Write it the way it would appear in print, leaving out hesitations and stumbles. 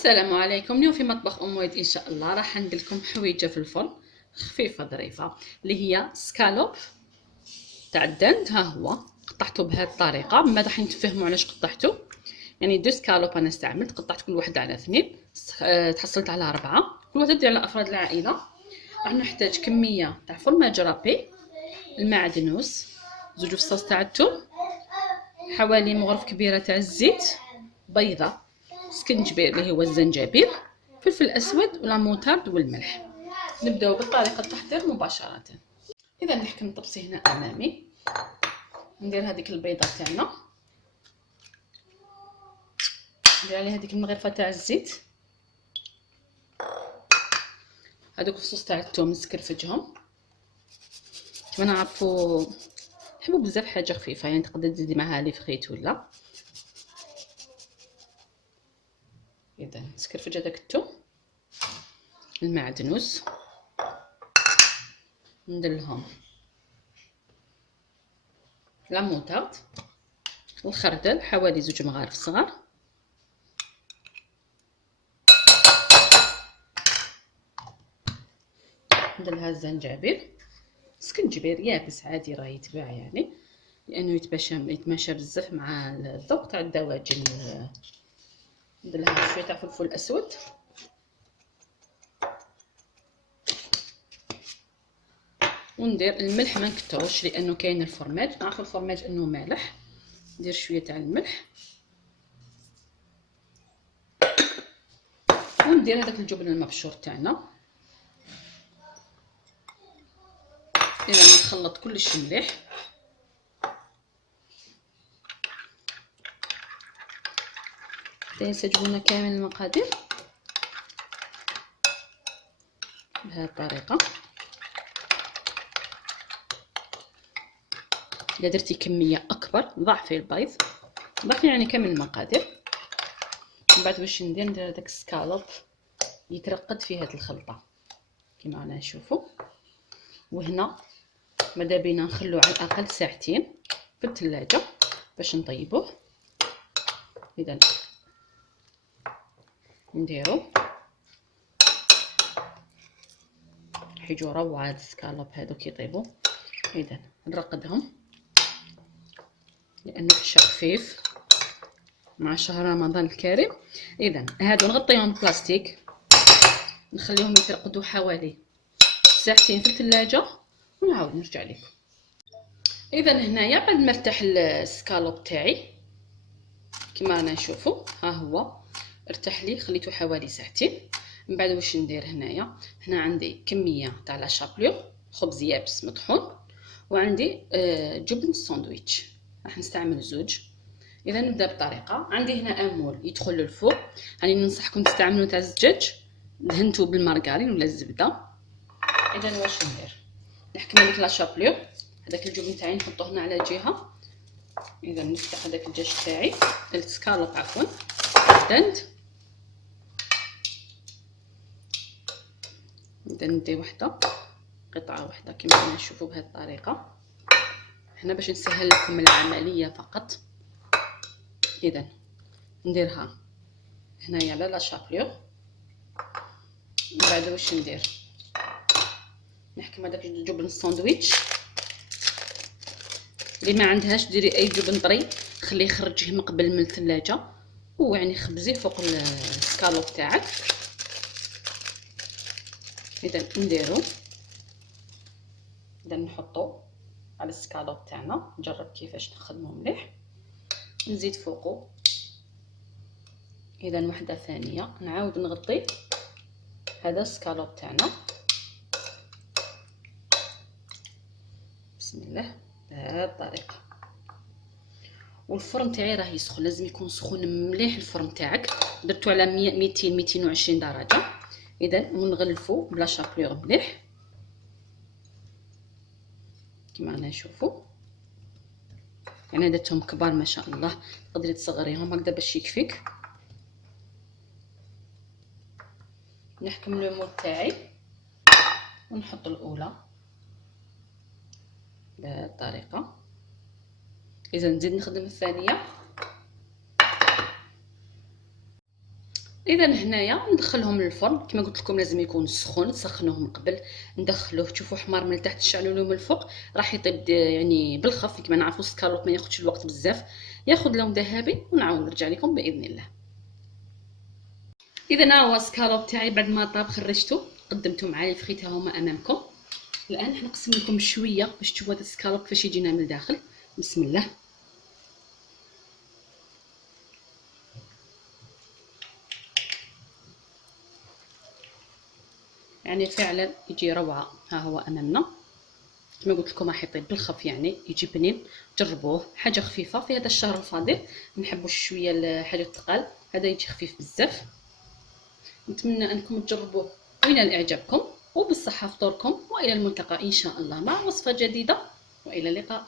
السلام عليكم. اليوم في مطبخ ام ويد ان شاء الله راح ندير لكم حويجه في الفرن خفيفه ظريفه اللي هي سكالوب تاع الدند. ها هو قطعته بهذه الطريقه، من بعد راح نتفهموا علاش قطعته. يعني دو سكالوب انا استعملت، قطعت كل واحده على اثنين، تحصلت على 4، كل واحده تدير على افراد العائله. راح نحتاج كميه تاع فرماج رابي، المعدنوس، زوج فصوص تاع الثوم، حوالي مغرف كبيره تاع الزيت، بيضه، سكنجبير اللي هو الزنجبيل، فلفل اسود ولا موتارد والملح. نبداو بطريقه التحضير مباشره. اذا نحكم الطبسي هنا امامي، ندير هذيك البيضه تاعنا، ندير عليها هذيك المغرفه تاع الزيت، هذوك الفصوص تاع الثوم نسكرفجهم. كما نعرفوا نحبوا بزاف حاجه خفيفه، يعني تقدر تزيدي معها لي فخيت ولا. اذا نسكرفج هذاك الثوم، المعدنوس، ندير لهم لا موتارد، الخردل حوالي 2 مغارف صغار، ندير لها الزنجبيل، سكنجبير يابس عادي راه يتباع يعني، لانه يتماشى بزاف مع الذوق تاع الدواجن. ندير لها شويه تاع فلفل اسود، وندير الملح ما نكثروش لانه كاين الفرماج، نعرف الفرماج انه مالح. ندير شويه تاع الملح، وندير هذاك الجبن المبشور تاعنا. اذا نخلط كلش مليح، تنسجمونا كامل المقادير بهذه الطريقه. اذا درتي كميه اكبر ضعفي البيض، ضعفي يعني كامل المقادير. من بعد واش ندير هذاك السكالوب يترقد في هذه الخلطه كما رانا نشوفوا. وهنا ماذا بينا نخلو على الاقل ساعتين في الثلاجه باش نطيبوه. اذا نديرو حيجو روعه هاد السكالوب هادو كيطيبوا. اذا نرقدهم لانه حشا خفيف مع شهر رمضان الكريم. اذا هادو نغطيهم بلاستيك، نخليهم يترقدوا حوالي ساعتين في الثلاجه ونعاود نرجع لكم. اذا هنايا بعد ما ارتاح السكالوب تاعي كما رانا نشوفوا، ها هو ارتاح لي، خليته حوالي ساعتين. من بعد واش ندير هنايا، هنا عندي كميه تاع لا شابليو، خبز يابس مطحون، وعندي جبن ساندويتش، راح نستعمل زوج. اذا نبدا بالطريقه. عندي هنا امول يدخل للفوق، يعني ننصحكم تستعملوا تاع الزجاج دهنتو بالمارغرين ولا الزبده. اذا واش ندير، نحكم هذيك لا شابليو، هذاك الجبن تاعي نحطوه هنا على جهه. اذا نفتح هذاك الدجاج تاعي، السكالوب عفوا، الدند. نبدا ندي وحده، قطعه وحده كما نشوفوا بهذه الطريقه، هنا باش نسهل لكم العمليه فقط. اذا نديرها هنايا على لا شابليو. من بعد واش ندير، نحكم هذاك الجبن الساندويتش. اللي ما عندهاش ديري اي جبن طري، خليه يخرجيه من قبل من الثلاجه، ويعني خبزيه فوق السكالوب تاعك. اذا نديرو، اذا نحطو على السكالوب تاعنا، نجرب كيفاش نخدمو مليح، نزيد فوقو. اذا وحده ثانيه نعاود نغطي هذا السكالوب تاعنا. بسم الله بهذه الطريقه. والفرن تاعي راه يسخن، لازم يكون سخون مليح الفرن تاعك، درتو على 200 220 درجه. اذا ونغلفو بلا شابلور مليح كما رانا نشوفوا. يعني درتهم كبار ما شاء الله، تقدري تصغريهم هكذا باش يكفيك. نحكم لو مول تاعي ونحط الاولى بهذه الطريقه. اذا نزيد نخدم الثانيه. اذا هنايا ندخلهم للفرن. كما قلت لكم لازم يكون سخون، تسخنوه من قبل. ندخلوه تشوفوا حمار من التحت، تشعلوا من الفوق راح يطيب يعني بالخف. كما نعرفوا السكالوب ما ياخذش الوقت بزاف، ياخذ لون ذهبي ونعاود نرجع لكم باذن الله. اذا ها هو السكالوب تاعي بعد ما طاب، خرجته قدمته مع لي فخيتها هما امامكم. الان حنقسم لكم شويه باش تشوفوا هذا السكالوب كيفاش يجينا من الداخل. بسم الله. يعني فعلا يجي روعه. ها هو امامنا كما قلت لكم راح يطيب بالخف، يعني يجي بنين. جربوه، حاجه خفيفه في هذا الشهر الفاضل، نحبوا شويه الحاجه الثقال، هذا يجي خفيف بزاف. نتمنى انكم تجربوه وينال اعجابكم، وبالصحه فطوركم، والى الملتقى ان شاء الله مع وصفه جديده، والى اللقاء.